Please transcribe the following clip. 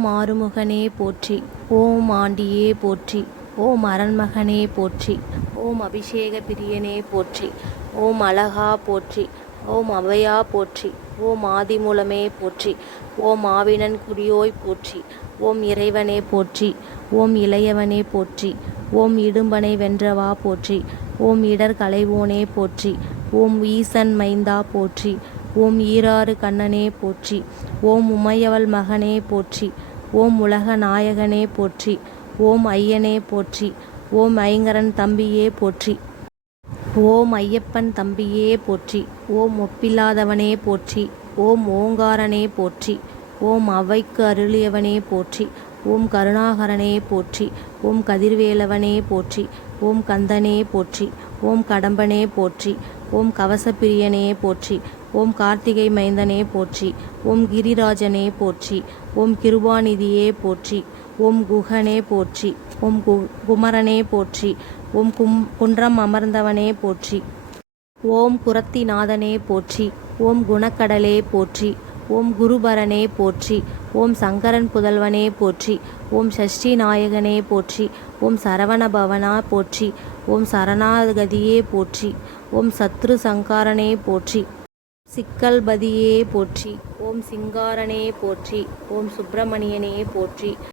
ஓம் ஆறுமுகனே போற்றி. ஓம் ஆண்டியே போற்றி. ஓம் அரண்மகனே போற்றி. ஓம் அபிஷேக பிரியனே போற்றி. ஓம் அழகா போற்றி. ஓம் அபயா போற்றி. ஓம் ஆதிமூலமே போற்றி. ஓம் ஆவினன் குடியோய் போற்றி. ஓம் இறைவனே போற்றி. ஓம் இளையவனே போற்றி. ஓம் இடும்பனை வென்றவா போற்றி. ஓம் இடர் களைவோனே போற்றி. ஓம் ஈசன் மைந்தா போற்றி. ஓம் ஈராறு கண்ணனே போற்றி. ஓம் உமையவள் மகனே போற்றி. ஓம் உலக நாயகனே போற்றி. ஓம் ஐயனே போற்றி. ஓம் ஐங்கரன் தம்பியே போற்றி. ஓம் ஐயப்பன் தம்பியே போற்றி. ஓம் ஒப்பில்லாதவனே போற்றி. ஓம் ஓங்காரனே போற்றி. ஓம் அவைக்கு அருளியவனே போற்றி. ஓம் கருணாகரனே போற்றி. ஓம் கதிர்வேலவனே போற்றி. ஓம் கந்தனே போற்றி. ஓம் கடம்பனே போற்றி. ஓம் கவசப்பிரியனே போற்றி. ஓம் கார்த்திகை மைந்தனே போற்றி. ஓம் கிரிராஜனே போற்றி. ஓம் கிருபாநிதியே போற்றி. ஓம் குகனே போற்றி. ஓம் குமரனே போற்றி. ஓம் குன்றம் அமர்ந்தவனே போற்றி. ஓம் குரத்திநாதனே போற்றி. ஓம் குணக்கடலே போற்றி. ஓம் குருபரனே போற்றி. ஓம் சங்கரன் புதல்வனே போற்றி. ஓம் சஷ்டி நாயகனே போற்றி. ஓம் சரவணபவனா போற்றி. ஓம் சரணாகதியே போற்றி. ஓம் சத்ரு சங்காரனே போற்றி. சிக்கல்பதியே போற்றி. ஓம் சிங்காரனே போற்றி. ஓம் சுப்பிரமணியனே போற்றி.